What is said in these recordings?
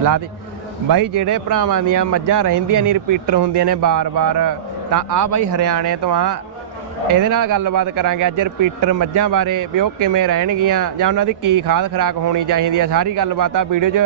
ਲਾ ਦੇ। ਬਾਈ ਜਿਹੜੇ ਭਰਾਵਾਂ ਦੀਆਂ ਮੱਝਾਂ ਰਹਿੰਦੀਆਂ ਨਹੀਂ ਰਿਪੀਟਰ ਹੁੰਦੀਆਂ ਨੇ ਬਾਰ-ਬਾਰ ਤਾਂ ਆ ਬਾਈ ਹਰਿਆਣੇ ਤੋਂ ਆ। ਇਹਦੇ ਨਾਲ ਗੱਲਬਾਤ ਕਰਾਂਗੇ ਅੱਜ ਰਿਪੀਟਰ ਮੱਝਾਂ ਬਾਰੇ ਵੀ ਉਹ ਕਿਵੇਂ ਰਹਿਣਗੀਆਂ ਜਾਂ ਉਹਨਾਂ ਦੀ ਕੀ ਖਾਦ ਖਰਾਕ ਹੋਣੀ ਚਾਹੀਦੀ ਹੈ ਸਾਰੀ ਗੱਲਬਾਤ ਆ ਵੀਡੀਓ 'ਚ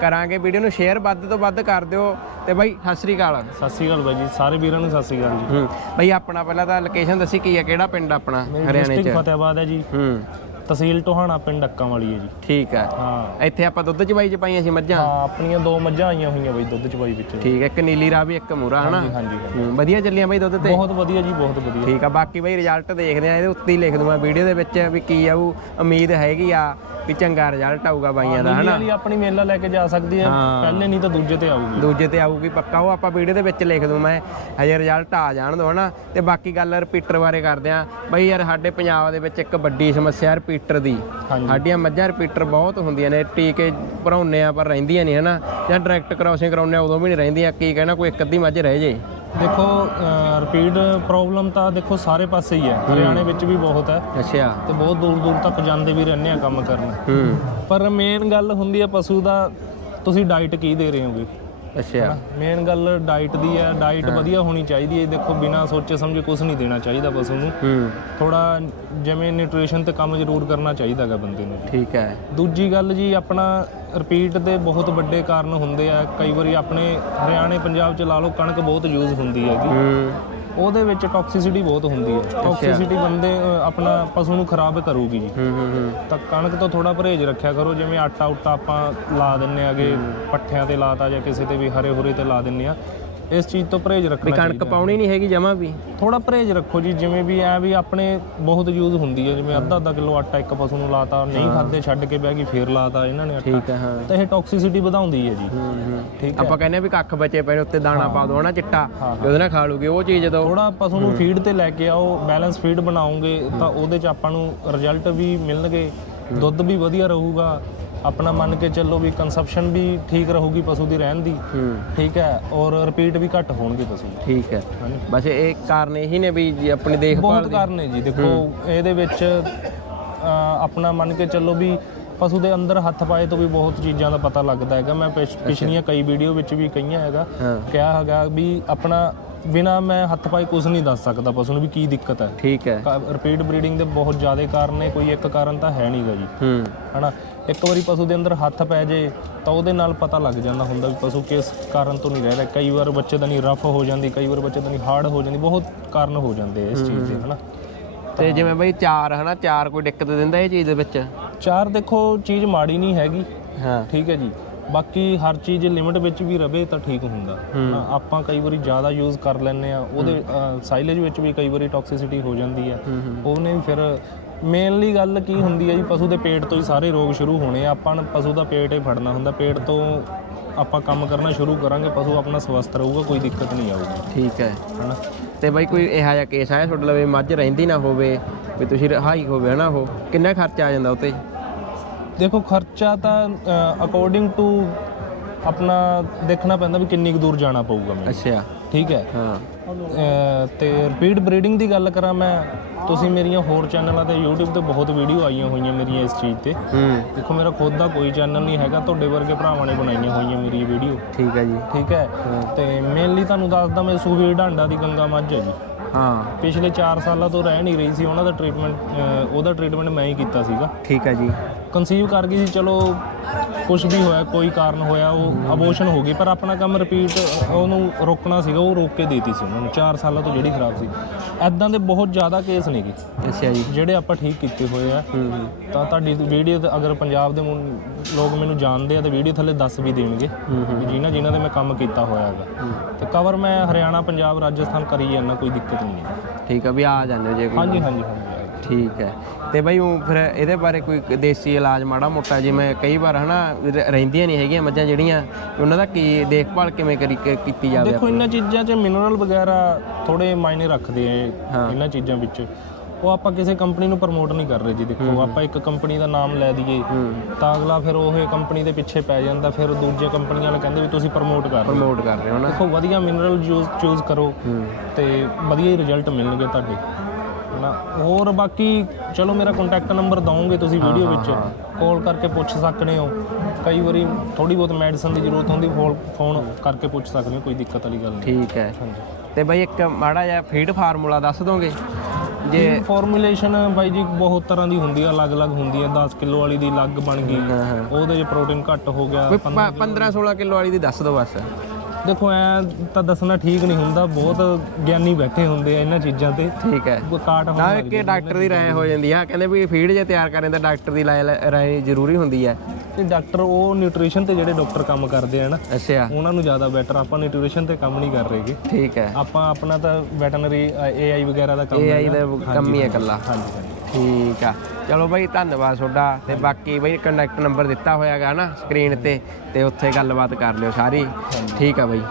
ਕਰਾਂਗੇ। ਵੀਡੀਓ ਨੂੰ ਸ਼ੇਅਰ ਵੱਧ ਤੋਂ ਵੱਧ ਕਰ ਦਿਓ। ਤੇ ਬਾਈ ਸਤਿ ਸ੍ਰੀ ਅਕਾਲ। ਸਤਿ ਸ਼੍ਰੀ ਅਕਾਲ ਬਾਈ ਜੀ ਸਾਰੇ ਵੀਰਾਂ ਨੂੰ ਸਤਿ ਸ਼੍ਰੀ ਅਕਾਲ ਜੀ। ਬਾਈ ਆਪਣਾ ਪਹਿਲਾਂ ਤਾਂ ਲੋਕੇਸ਼ਨ ਦੱਸੀ ਕੀ ਹੈ ਕਿਹੜਾ ਪਿੰਡ ਆਪਣਾ ਹਰਿਆਣੇ 'ਚ? ਫਤਿਆਬਾਦ ਹੈ ਜੀ। ਹੂੰ। ਤਹਿਸੀਲ ਟੋਹਾਣਾ ਪਿੰਡ ਡੱਕਾਂ ਵਾਲੀ ਹੈ ਜੀ। ਠੀਕ ਹੈ। ਹਾਂ। ਇੱਥੇ ਆਪਾਂ ਦੁੱਧ ਚ ਬਾਈ ਚ ਪਾਈਆਂ ਸੀ ਮੱਝਾਂ? ਹਾਂ ਆਪਣੀਆਂ ਦੋ ਮੱਝਾਂ ਆਈਆਂ ਹੋਈਆਂ ਬਾਈ ਦੁੱਧ ਚ ਬਾਈ ਵਿੱਚ। ਠੀਕ ਹੈ ਇੱਕ ਨੀਲੀ ਰਾਵੀ ਇੱਕ ਮੂਰਾ ਹਨਾ? ਹਾਂਜੀ ਹਾਂਜੀ ਹਾਂਜੀ। ਹੂੰ, ਵਧੀਆ ਚੱਲੀਆਂ ਬਾਈ ਦੁੱਧ ਤੇ? ਬਹੁਤ ਵਧੀਆ ਜੀ ਬਹੁਤ ਵਧੀਆ। ਠੀਕ ਆ ਬਾਕੀ ਬਾਈ ਰਿਜ਼ਲਟ ਦੇਖਦੇ ਆ ਇਹਦੇ ਉੱਤੇ ਹੀ ਲਿਖ ਦੂੰਗਾ ਵੀਡੀਓ ਦੇ ਵਿੱਚ ਵੀ ਕੀ ਆਊ ਉਮੀਦ ਹੈਗੀ ਆ। ਵੀ ਚੰਗਾ ਰਿਜ਼ਲਟ ਆਊਗਾ ਬਾਈਆਂ ਦਾ ਹਨਾ? ਵਾਲੀ ਆਪਣੀ ਮੇਲਾ ਲੈ ਕੇ ਜਾ ਸਕਦੀ ਹੈ। ਪਹਿਲੇ ਨਹੀਂ ਤਾਂ ਦੂਜੇ ਤੇ ਆਊਗੀ। ਦੂਜੇ ਤੇ ਆਊਗੀ ਪੱਕਾ ਉਹ ਆਪਾਂ ਵੀਡੀਓ ਦੇ ਵਿੱਚ ਲਿਖ ਦੂੰ ਮੈਂ ਹਜੇ ਰਿਜ਼ਲਟ ਆ ਜਾਣ ਦੋ ਹਨਾ? ਤੇ ਬਾਕੀ ਗੱਲ ਰਿਪੀਟਰ ਬਾਰੇ ਕਰਦੇ ਆ। ਬਈ ਯਾਰ ਸਾਡੇ ਪੰਜਾਬ ਦੇ ਵਿੱਚ ਇੱਕ ਵੱਡੀ ਸਮੱਸਿਆ ਰਿਪੀਟਰ ਦੀ। ਸਾਡੀਆਂ ਮੱਝਾਂ ਰਿਪੀਟਰ ਬਹੁਤ ਹੁੰਦੀਆਂ ਨੇ ਟੀਕੇ ਭਰਾਉਂਦੇ ਆ ਪਰ ਰਹਿੰਦੀਆਂ ਨਹੀਂ ਹਨਾ? ਜਾਂ ਡਾਇਰੈਕਟ ਕ੍ਰਾਸਿੰਗ ਕਰਾਉਂਦੇ ਆ ਉਦੋਂ ਵੀ ਨਹੀਂ ਰਹਿੰਦੀਆਂ ਕੀ ਕਹਿਣਾ ਕੋਈ ਇੱਕ ਅੱਧੀ ਮੱਝ ਰਹਿ ਜੇ। ਦੇਖੋ ਰਿਪੀਟ ਪ੍ਰੋਬਲਮ ਤਾਂ ਦੇਖੋ ਸਾਰੇ ਪਾਸੇ ਹੀ ਹੈ। ਹਰਿਆਣੇ ਵਿੱਚ ਵੀ ਬਹੁਤ ਹੈ। ਅੱਛਾ। ਤੇ ਬਹੁਤ ਦੂਰ ਦੂਰ ਤੱਕ ਜਾਂਦੇ ਵੀ ਰਹਿੰਦੇ ਆ ਕੰਮ ਕਰਨ। ਹੂੰ। ਪਰ ਮੇਨ ਗੱਲ ਹੁੰਦੀ ਹੈ ਪਸ਼ੂ ਦਾ ਤੁਸੀਂ ਡਾਈਟ ਕੀ ਦੇ ਰਹੇ ਹੋਗੇ? ਅੱਛਾ। ਮੇਨ ਗੱਲ ਡਾਈਟ ਦੀ ਹੈ ਡਾਈਟ ਵਧੀਆ ਹੋਣੀ ਚਾਹੀਦੀ ਹੈ। ਦੇਖੋ ਬਿਨਾਂ ਸੋਚੇ ਸਮਝੇ ਕੁਝ ਨਹੀਂ ਦੇਣਾ ਚਾਹੀਦਾ ਪਸ਼ੂ ਨੂੰ ਹੂੰ। ਥੋੜਾ ਜਿਵੇਂ ਨਿਊਟ੍ਰੀਸ਼ਨ ਤੇ ਕੰਮ ਜ਼ਰੂਰ ਕਰਨਾ ਚਾਹੀਦਾ ਹੈਗਾ ਬੰਦੇ ਨੂੰ ਠੀਕ ਹੈ। ਦੂਜੀ ਗੱਲ ਜੀ ਆਪਣਾ ਰਿਪੀਟ ਦੇ ਬਹੁਤ ਵੱਡੇ ਕਾਰਨ ਹੁੰਦੇ ਆ। ਕਈ ਵਾਰੀ ਆਪਣੇ ਹਰਿਆਣੇ ਪੰਜਾਬ ਚ ਲਾ ਲਓ ਕਣਕ ਬਹੁਤ ਯੂਜ਼ ਹੁੰਦੀ ਹੈਗੀ। ਉਹਦੇ ਵਿੱਚ ਟੌਕਸਿਸਿਟੀ ਬਹੁਤ ਹੁੰਦੀ ਹੈ। ਟੌਕਸਿਸਿਟੀ ਬੰਦੇ ਅ, ਆਪਣਾ ਪਸ਼ੂ ਨੂੰ ਖਰਾਬ ਕਰੂਗੀ ਜੀ। ਹੂੰ ਹੂੰ ਹੂੰ। ਤਾਂ ਕਣਕ ਤੋਂ ਥੋੜਾ ਪਰਹੇਜ਼ ਰੱਖਿਆ ਕਰੋ ਜਿਵੇਂ ਆਟਾ ਉਟਾ ਆਪਾਂ ਲਾ ਦਿੰਨੇ ਆਗੇ ਪੱਠਿਆਂ ਤੇ ਲਾਤਾ ਜਾਂ ਕਿਸੇ ਤੇ ਵੀ ਹਰੇ ਹੁਰੇ ਤੇ ਲਾ ਦਿੰਨੇ ਆ। ਇਸ ਚੀਜ਼ ਤੋਂ ਪਰਹੇਜ਼ ਵੀ ਰੱਖਣਾ ਕਣਕ ਚਾਹੀਦਾ। ਪਾਉਣੀ ਨਹੀਂ ਹੈਗੀ ਜਮਾ ਵੀ। ਥੋੜਾ ਪਰਹੇਜ਼ ਰੱਖੋ ਜੀ ਜਿਵੇਂ ਵੀ ਐ ਵੀ ਆਪਣੇ ਬਹੁਤ ਯੂਜ਼ ਹੁੰਦੀ ਹੈ ਜਿਵੇਂ ਅੱਧਾ ਅੱਧਾ ਕਿਲੋ ਆਟਾ ਇੱਕ ਪਸ਼ੂ ਨੂੰ ਲਾਤਾ ਨਹੀਂ ਖਾਦੇ ਛੱਡ ਕੇ ਬਹਿ ਗਈ ਫੇਰ ਲਾਤਾ ਇਹਨਾਂ ਨੇ ਆਟਾ। ਠੀਕ ਹੈ ਹਾਂ। ਤਾਂ ਇਹ ਟੌਕਸਿਸਿਟੀ ਵਧਾਉਂਦੀ ਹੈ ਜੀ। ਹੂੰ ਹੂੰ। ਠੀਕ ਹੈ। ਆਪਾਂ ਕਹਿੰਦੇ ਆ ਵੀ ਕੱਖ ਬਚੇ ਪਏ ਨੇ ਉੱਤੇ ਦਾਣਾ ਪਾ ਦੋ ਹਨਾ ਚਿੱਟਾ। ਤੇ ਉਹਦੇ ਨਾਲ ਖਾ ਲੂਗੇ ਉਹ ਚੀਜ਼ ਤੋਂ ਥੋੜਾ ਪਸ਼ੂ ਨੂੰ ਫੀਡ ਤੇ ਲੈ ਕੇ ਆਓ ਬੈਲੈਂਸ ਫੀਡ ਬਣਾਓਗੇ ਤਾਂ ਉਹਦੇ ਚ ਆਪਾਂ ਨੂੰ ਰਿਜ਼ਲਟ ਵੀ ਮਿਲਣਗੇ ਦੁੱਧ ਵੀ ਵਧੀਆ ਰਹੂਗਾ ਆਪਣਾ ਮੰਨ ਕੇ ਚੱਲੋ ਵੀ ਕੰਸਪਸ਼ਨ ਵੀ ਠੀਕ ਰਹੂਗੀ ਪਸ਼ੂ ਦੀ ਰਹਿਣ ਦੀ। ਠੀਕ ਹੈ ਔਰ ਰਿਪੀਟ ਵੀ ਘੱਟ ਹੋਣਗੇ ਪਸ਼ੂ। ਠੀਕ ਹੈ। ਬਸ ਇਹ ਕਾਰਨ ਇਹੀ ਨੇ ਵੀ ਜੀ ਆਪਣੀ ਦੇਖਭਾਲ ਬਹੁਤ ਕਾਰਨ ਨੇ ਜੀ ਦੇਖੋ ਇਹਦੇ ਵਿੱਚ ਆਪਣਾ ਮੰਨ ਕੇ ਚੱਲੋ ਵੀ ਪਸ਼ੂ ਦੇ ਅੰਦਰ ਹੱਥ ਪਾਏ ਤੋਂ ਵੀ ਬਹੁਤ ਚੀਜ਼ਾਂ ਦਾ ਪਤਾ ਲੱਗਦਾ ਹੈਗਾ। ਮੈਂ ਪਿਛ- ਪਿਛਲੀਆਂ ਕਈ ਵੀਡੀਓ ਵਿੱਚ ਵੀ ਕਹੀਆਂ ਹੈਗਾ। ਕਿਹਾ ਹੈਗਾ ਵੀ ਆਪਣਾ ਬਿਨਾ ਮੈਂ ਹੱਥ ਪਾਏ ਕੁਝ ਨਹੀਂ ਦੱਸ ਸਕਦਾ ਪਸ਼ੂ ਨੂੰ ਵੀ ਕੀ ਦਿੱਕਤ ਹੈ। ਠੀਕ ਹੈ। ਰਿਪੀਟ ਬਰੀਡਿੰਗ ਦੇ ਬਹੁਤ ਜ਼ਿਆਦਾ ਕਾਰਨ ਨੇ ਕੋਈ ਇੱਕ ਕਾਰਨ ਤਾਂ ਹੈ ਨਹੀਂਗਾ ਜੀ। ਹੂੰ। ਹਨਾ? ਇੱਕ ਵਾਰੀ ਪਸ਼ੂ ਦੇ ਅੰਦਰ ਹੱਥ ਪੈ ਜੇ ਤਾਂ ਉਹਦੇ ਨਾਲ ਪਤਾ ਲੱਗ ਜਾਂਦਾ ਹੁੰਦਾ ਵੀ ਪਸ਼ੂ ਕਿਸ ਕਾਰਨ ਤੋਂ ਨਹੀਂ ਰਹਿ ਰਿਹਾ। ਕਈ ਵਾਰ ਬੱਚੇ ਦਾ ਨਹੀਂ ਰਫ ਹੋ ਜਾਂਦੀ ਕਈ ਵਾਰ ਬੱਚੇ ਦਾ ਨਹੀਂ ਹਾਰਡ ਹੋ ਜਾਂਦੀ ਬਹੁਤ ਕਾਰਨ ਹੋ ਜਾਂਦੇ ਇਸ ਚੀਜ਼ ਦੇ ਹਨਾ? ਤੇ ਜਿਵੇਂ ਬਈ ਚਾਰ ਹਨਾ? ਚਾਰ ਕੋਈ ਦਿੱਕਤ ਦਿੰਦਾ ਇਹ ਚੀਜ਼ ਦੇ ਵਿੱਚ? ਚਾਰ ਦੇਖੋ ਚੀਜ਼ ਮਾੜੀ ਨਹੀਂ ਹੈਗੀ। ਹਾਂ। ਠੀਕ ਹੈ ਜੀ। ਬਾਕੀ ਹਰ ਚੀਜ਼ ਲਿਮਿਟ ਵਿੱਚ ਵੀ ਰਵੇ ਤਾਂ ਠੀਕ ਹੁੰਦਾ। ਹਨਾ ਆਪਾਂ ਕਈ ਵਾਰੀ ਜ਼ਿਆਦਾ ਯੂਜ਼ ਕਰ ਲੈਂਦੇ ਆ ਉਹਦੇ ਸਾਈਲੇਜ ਵਿੱਚ ਵੀ ਕਈ ਵਾਰੀ ਟੌਕਸਿਸਿਟੀ ਹੋ ਜਾਂਦੀ ਹੈ। ਉਹਨੇ ਵੀ ਫਿਰ ਮੇਨਲੀ ਗੱਲ ਕੀ ਹੁੰਦੀ ਹੈ ਜੀ ਪਸ਼ੂ ਦੇ ਪੇਟ ਤੋਂ ਹੀ ਸਾਰੇ ਰੋਗ ਸ਼ੁਰੂ ਹੋਣੇ ਆ। ਆਪਾਂ ਨੂੰ ਪਸ਼ੂ ਦਾ ਪੇਟ ਹੀ ਫੜਨਾ ਹੁੰਦਾ ਪੇਟ ਤੋਂ ਆਪਾਂ ਕੰਮ ਕਰਨਾ ਸ਼ੁਰੂ ਕਰਾਂਗੇ ਪਸ਼ੂ ਆਪਣਾ ਸਵਸਥ ਰਹੂਗਾ ਕੋਈ ਦਿੱਕਤ ਨਹੀਂ ਆਊਗੀ। ਠੀਕ ਹੈ। ਹਨਾ? ਤੇ ਬਈ ਕੋਈ ਇਹੋ ਜਿਹਾ ਕੇਸ ਆਇਆ ਤੁਹਾਡੇ ਲਵੇ ਮੱਝ ਰਹਿੰਦੀ ਨਾ ਹੋਵੇ ਵੀ ਤੁਸੀਂ ਰਹਾਈ ਹੋਵੇ ਹਨਾ ਉਹ? ਕਿੰਨਾ ਖਰਚਾ ਆ ਜਾਂਦਾ ਉਤੇ ਦੇਖੋ ਖਰਚਾ ਤਾਂ ਅਕੋਰਡਿੰਗ ਟੂ ਆਪਣਾ ਦੇਖਣਾ ਪੈਂਦਾ ਵੀ ਕਿੰਨੀ ਕੁ ਦੂਰ ਜਾਣਾ ਪਊਗਾ ਮੈਨੂੰ। ਅੱਛਾ। ਠੀਕ ਹੈ? ਹਾਂ। ਤੇ ਰਿਪੀਟ ਬਰੀਡਿੰਗ ਦੀ ਗੱਲ ਕਰਾਂ ਮੈਂ ਤੁਸੀਂ ਮੇਰੀਆਂ ਹੋਰ ਚੈਨਲਾਂ ਤੇ YouTube ਤੇ ਬਹੁਤ ਵੀਡੀਓ ਆਈਆਂ ਹੋਈਆਂ ਮੇਰੀਆਂ ਇਸ ਚੀਜ਼ ਤੇ। ਹੂੰ। ਦੇਖੋ ਮੇਰਾ ਖੁਦ ਦਾ ਕੋਈ ਚੈਨਲ ਨਹੀਂ ਹੈਗਾ ਤੁਹਾਡੇ ਵਰਗੇ ਭਰਾਵਾਂ ਨੇ ਬਣਾਈਆਂ ਹੋਈਆਂ ਮੇਰੀ ਵੀਡੀਓ ਠੀਕ ਹੈ ਜੀ। ਠੀਕ ਹੈ? ਤੇ ਮੇਨਲੀ ਤੁਹਾਨੂੰ ਦੱਸਦਾ ਮੈਂ ਸੁਖਵੀਰ ਢਾਂਡਾ ਦੀ ਗੰਗਾ ਮੱਝ ਹੈ ਜੀ। ਹਾਂ। ਪਿਛਲੇ 4 ਸਾਲਾਂ ਤੋਂ ਰਹਿ ਨਹੀਂ ਰਹੀ ਸੀ ਉਹਨਾਂ ਦਾ ਟ੍ਰੀਟਮੈਂਟ ਉਹਦਾ ਟ੍ਰੀਟਮੈਂਟ ਮੈਂ ਹੀ ਕੀਤਾ ਸੀਗਾ। ਠੀਕ ਹੈ ਜੀ। ਕਨਸੀਵ ਕਰ ਗਈ ਸੀ ਚਲੋ ਕੁਝ ਵੀ ਹੋਇਆ ਕੋਈ ਕਾਰਨ ਹੋਇਆ ਉਹ ਅਬੋਰਸ਼ਨ ਹੋ ਗਈ ਪਰ ਆਪਣਾ ਕੰਮ ਰਿਪੀਟ ਉਹਨੂੰ ਰੋਕਣਾ ਸੀਗਾ ਉਹ ਰੋਕ ਕੇ ਦੇਤੀ ਸੀ ਉਹਨਾਂ ਨੂੰ 4 ਸਾਲਾਂ ਤੋਂ ਜਿਹੜੀ ਖਰਾਬ ਸੀ। ਐਦਾਂ ਦੇ ਬਹੁਤ ਜ਼ਿਆਦਾ ਕੇਸ ਨੇਗੇ ਅੱਛਾ ਜੀ। ਜਿਹੜੇ ਆਪਾਂ ਠੀਕ ਕੀਤੇ ਹੋਏ ਆ। ਤਾਂ ਤੁਹਾਡੀ ਵੀਡੀਓ ਤੇ ਅਗਰ ਪੰਜਾਬ ਦੇ ਲੋਕ ਮੈਨੂੰ ਜਾਣਦੇ ਆ ਤਾਂ ਵੀਡੀਓ ਥੱਲੇ ਦੱਸ ਵੀ ਦੇਣਗੇ ਜਿਨ੍ਹਾਂ ਜਿਨ੍ਹਾਂ ਦੇ ਮੈਂ ਕੰਮ ਕੀਤਾ ਹੋਇਆ ਹੈਗਾ। ਤੇ ਕਵਰ ਮੈਂ ਹਰਿਆਣਾ ਪੰਜਾਬ ਰਾਜਸਥਾਨ ਕਰੀ ਜਾਂਦਾ ਕੋਈ ਦਿੱਕਤ ਨਹੀਂ ਠੀਕ ਹੈ ਵੀ ਆ ਜਾਂਦੇ ਜੇ ਕੋਈ। ਹਾਂਜੀ ਹਾਂਜੀ ਹਾਂਜੀ। ਠੀਕ ਹੈ। ਤੇ ਬਈ ਉਹ ਫਿਰ ਇਹਦੇ ਬਾਰੇ ਕੋਈ ਦੇਸੀ ਇਲਾਜ ਮਾੜਾ ਮੋਟਾ ਜਿਵੇਂ ਕਈ ਵਾਰ ਹਨਾ ਰ- ਰਹਿੰਦੀਆਂ ਨਹੀਂ ਹੈਗੀਆਂ ਮੱਝਾਂ ਜਿਹੜੀਆਂ ਉਹਨਾਂ ਦਾ ਕੀ ਦੇਖਭਾਲ ਕਿਵੇਂ ਕਰੀ ਕ- ਕੀਤੀ ਜਾਵੇ ਦੇਖੋ ਇਹਨਾਂ ਚੀਜ਼ਾਂ 'ਚ ਮਿਨਰਲ ਵਗੈਰਾ ਥੋੜੇ ਮਾਇਨੇ ਰੱਖਦੇ ਆ ਇਹ- ਇਹਨਾਂ ਚੀਜ਼ਾਂ ਵਿੱਚ। ਉਹ ਆਪਾਂ ਕਿਸੇ ਕੰਪਨੀ ਨੂੰ ਪ੍ਰਮੋਟ ਨਹੀਂ ਕਰ ਰਹੇ ਜੀ ਦੇਖੋ ਆਪਾਂ ਇੱਕ ਕੰਪਨੀ ਦਾ ਨਾਮ ਲੈ ਦਈਏ ਤਾਂ ਅਗਲਾ ਫਿਰ ਉਹ ਕੰਪਨੀ ਦੇ ਪਿੱਛੇ ਪੈ ਜਾਂਦਾ ਫਿਰ ਦੂਜੀਆਂ ਕੰਪਨੀਆਂ ਵਾਲੇ ਕਹਿੰਦੇ ਵੀ ਤੁਸੀਂ ਪ੍ਰਮੋਟ ਕਰ ਰਹੇ ਹੋ। ਪ੍ਰਮੋਟ ਕਰ ਰਹੇ ਹੋ ਨਾ। ਦੇਖੋ ਵਧੀਆ ਮਿਨਰਲ ਯੂਜ਼ ਚੂਜ਼ ਕਰੋ ਤੇ ਵਧੀਆ ਹੀ ਰਿਜ਼ਲਟ ਮਿਲਣਗੇ ਤੁਹਾਡੇ। ਹਨਾ ਹੋਰ ਬਾਕੀ ਚਲੋ ਮੇਰਾ ਕੰਟੈਕਟ ਨੰਬਰ ਦਵੋਗੇ ਤੁਸੀਂ ਵੀਡੀਓ ਵਿੱਚ। ਕਾਲ ਕਰਕੇ ਪੁੱਛ ਸਕਦੇ ਹੋ। ਕਈ ਵਾਰੀ ਥੋੜੀ ਬਹੁਤ ਮੈਡੀਸਨ ਦੀ ਜ਼ਰੂਰਤ ਹੁੰਦੀ ਫੋਨ ਕਰਕੇ ਪੁੱਛ ਸਕਦੇ ਹੋ ਕੋਈ ਦਿੱਕਤ ਵਾਲੀ ਗੱਲ ਨਹੀਂ। ਠੀਕ ਹੈ। ਤੇ ਬਾਈ ਇੱਕ ਮਾੜਾ ਜਿਹਾ ਫੀਡ ਫਾਰਮੂਲਾ ਦੱਸ ਦੋਗੇ? ਜੇ ਫਾਰਮੂਲੇਸ਼ਨ ਬਾਈ ਜੀ ਬਹੁਤ ਤਰ੍ਹਾਂ ਦੀ ਹੁੰਦੀ ਹੈ ਅਲੱਗ-ਅਲੱਗ ਹੁੰਦੀ ਹੈ 10 ਕਿਲੋ ਵਾਲੀ ਦੀ ਅਲੱਗ ਬਣ ਗਈ। ਉਹਦੇ 'ਚ ਪ੍ਰੋਟੀਨ ਘੱਟ ਹੋ ਗਿਆ ਕੋਈ 15 16 ਕਿਲੋ ਵਾਲੀ ਦੀ ਦੱਸ ਦਿਓ ਬਸ। ਦੇਖੋ ਐ ਤਾਂ ਦੱਸਣਾ ਠੀਕ ਨਹੀਂ ਹੁੰਦਾ। ਬਹੁਤ ਗਿਆਨੀ ਬੈਠੇ ਹੁੰਦੇ ਆ ਇਹਨਾਂ ਚੀਜ਼ਾਂ ਤੇ। ਠੀਕ ਹੈ। ਕਾਟ ਨਾ ਹੋਣ ਕਿ ਡਾਕਟਰ ਦੀ ਰਾਏ ਹੋ ਜਾਂਦੀ ਆ। ਕਹਿੰਦੇ ਵੀ ਫੀਡ ਜੇ ਤਿਆਰ ਕਰੇ ਤਾਂ ਡਾਕਟਰ ਦੀ ਰਾਏ- ਰਾਏ ਜ਼ਰੂਰੀ ਹੁੰਦੀ ਹੈ ਤੇ ਡਾਕਟਰ ਉਹ ਨਿਊਟ੍ਰੀਸ਼ਨ ਤੇ ਜਿਹੜੇ ਡਾਕਟਰ ਕੰਮ ਕਰਦੇ ਆ ਨਾ ਅੱਛਾ। ਉਹਨਾਂ ਨੂੰ ਜ਼ਿਆਦਾ ਬੈਟਰ ਆਪਾਂ ਨਿਊਟ੍ਰੀਸ਼ਨ ਤੇ ਕੰਮ ਨਹੀਂ ਕਰ ਰਹੇਗੇ। ਠੀਕ ਹੈ। ਆਪਾਂ ਆਪਣਾ ਤਾਂ ਵੈਟਰਨਰੀ ਏਆਈ ਵਗੈਰਾ ਦਾ ਕੰਮ ਹੈਗਾ। ਦਾ ਕੰਮ ਹੀ ਹੈ ਇਕੱਲਾ। ਹਾਂਜੀ ਹਾਂਜੀ। ਠੀਕ ਆ। ਚਲੋ ਬਾਈ, ਧੰਨਵਾਦ ਤੁਹਾਡਾ। ਤੇ ਬਾਕੀ ਬਾਈ ਕੰਟੈਕਟ ਨੰਬਰ ਦਿੱਤਾ ਹੋਇਆਗਾ ਨਾ ਸਕਰੀਨ ਤੇ ਤੇ ਉੱਥੇ ਗੱਲਬਾਤ ਕਰ ਲਿਓ ਸਾਰੀ। ਠੀਕ ਆ ਬਾਈ।